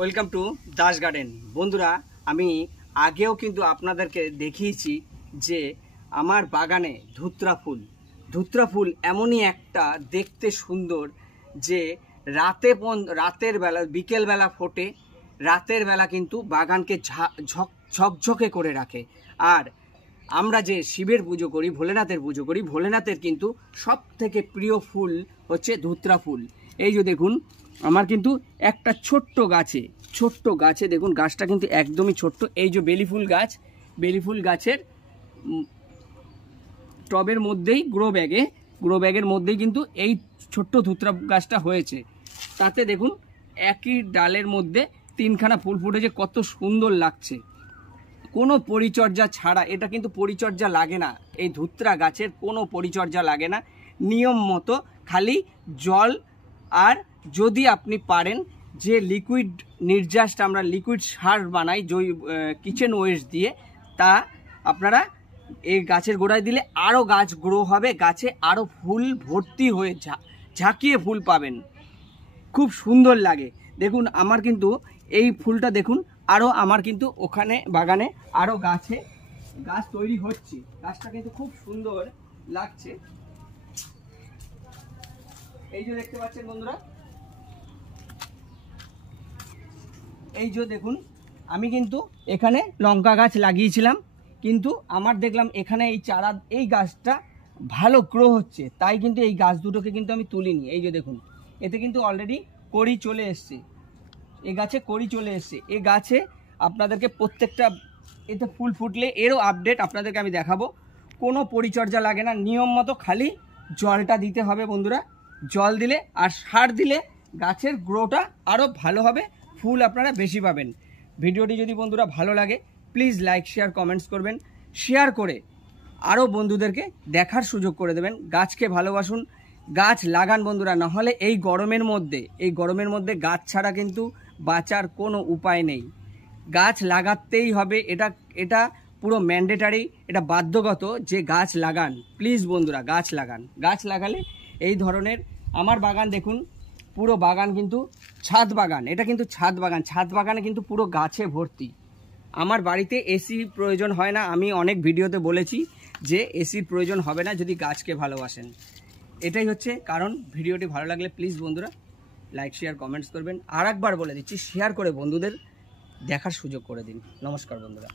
Welcome to Das garden. বন্ধুরা, আমি আগেও কিন্তু আপনাদেরকে দেখিয়েছি যে আমার বাগানে ধুত্রা ফুল এমনই একটা দেখতে সুন্দর যে রাতের বেলা বিকেলবেলা ফোটে, রাতের বেলা কিন্তু বাগানকে ঝকঝকে করে রাখে। আর আমরা যে শিবের পুজো করি, ভোলেনাথের পুজো করি, ভোলেনাথের কিন্তু সব থেকে প্রিয় ফুল হচ্ছে ধুত্রা ফুল। এই যে দেখুন, আমার কিন্তু একটা ছোট্ট গাছে দেখুন, গাছটা কিন্তু একদমই ছোট্ট। এই যে বেলি ফুল গাছের টবের মধ্যেই গ্রো ব্যাগের মধ্যেই কিন্তু এই ছোট্ট ধুত্রা গাছটা হয়েছে। তাতে দেখুন একই ডালের মধ্যে তিনখানা ফুল ফুটেছে, কত সুন্দর লাগছে। কোনো পরিচর্যা ছাড়া, এটা কিন্তু পরিচর্যা লাগে না, এই ধুত্রা গাছের কোনো পরিচর্যা লাগে না। নিয়ম মতো খালি জল, আর যদি আপনি পারেন যে লিকুইড নির্যাসটা আমরা লিকুইড সার বানাই কিচেন ওয়েস্ট দিয়ে, তা আপনারা এই গাছের গোড়ায় দিলে আরও গাছ গ্রো হবে, গাছে আরও ফুল ভর্তি হয়ে ঝাঁকিয়ে ফুল পাবেন, খুব সুন্দর লাগে। দেখুন আমার কিন্তু এই ফুলটা দেখুন, আরও আমার কিন্তু ওখানে বাগানে আরও গাছ তৈরি হচ্ছে। গাছটা কিন্তু খুব সুন্দর লাগছে। এই যে দেখতে পাচ্ছেন বন্ধুরা, এই যে দেখুন, আমি কিন্তু এখানে লঙ্কা গাছ লাগিয়েছিলাম, কিন্তু আমার দেখলাম এখানে এই গাছটা ভালো গ্রো হচ্ছে, তাই কিন্তু এই গাছ দুটোকে কিন্তু আমি তুলিনি। এই যে দেখুন, এতে কিন্তু অলরেডি কড়ি চলে এসছে, এই গাছে কড়ি চলে এসছে। এই গাছে আপনাদেরকে প্রত্যেকটা এতে ফুল ফুটলে এরও আপডেট আপনাদেরকে আমি দেখাবো। কোনো পরিচর্যা লাগে না, নিয়ম মতো খালি জলটা দিতে হবে বন্ধুরা। জল দিলে আর সার দিলে গাছের গ্রোটা আরও ভালো হবে, ফুল আপনারা বেশি পাবেন। ভিডিওটি যদি বন্ধুরা ভালো লাগে প্লিজ লাইক শেয়ার কমেন্টস করবেন, শেয়ার করে আরও বন্ধুদেরকে দেখার সুযোগ করে দেবেন। গাছকে ভালোবাসুন, গাছ লাগান বন্ধুরা, নাহলে এই গরমের মধ্যে গাছ ছাড়া কিন্তু বাঁচার কোনো উপায় নেই। গাছ লাগাতেই হবে, এটা পুরো ম্যান্ডেটারি, এটা বাধ্যগত যে গাছ লাগান। প্লিজ বন্ধুরা গাছ লাগান। গাছ লাগালে এই ধরনের, আমার বাগান দেখুন, পুরো বাগান কিন্তু ছাদ বাগান, এটা কিন্তু ছাদ বাগানে কিন্তু পুরো গাছে ভর্তি। আমার বাড়িতে এসি প্রয়োজন হয় না, আমি অনেক ভিডিওতে বলেছি যে এসির প্রয়োজন হবে না যদি গাছকে ভালোবাসেন। এটাই হচ্ছে কারণ। ভিডিওটি ভালো লাগলে প্লিজ বন্ধুরা লাইক শেয়ার কমেন্টস করবেন। আর একবার বলে দিচ্ছি, শেয়ার করে বন্ধুদের দেখার সুযোগ করে দিন। নমস্কার বন্ধুরা।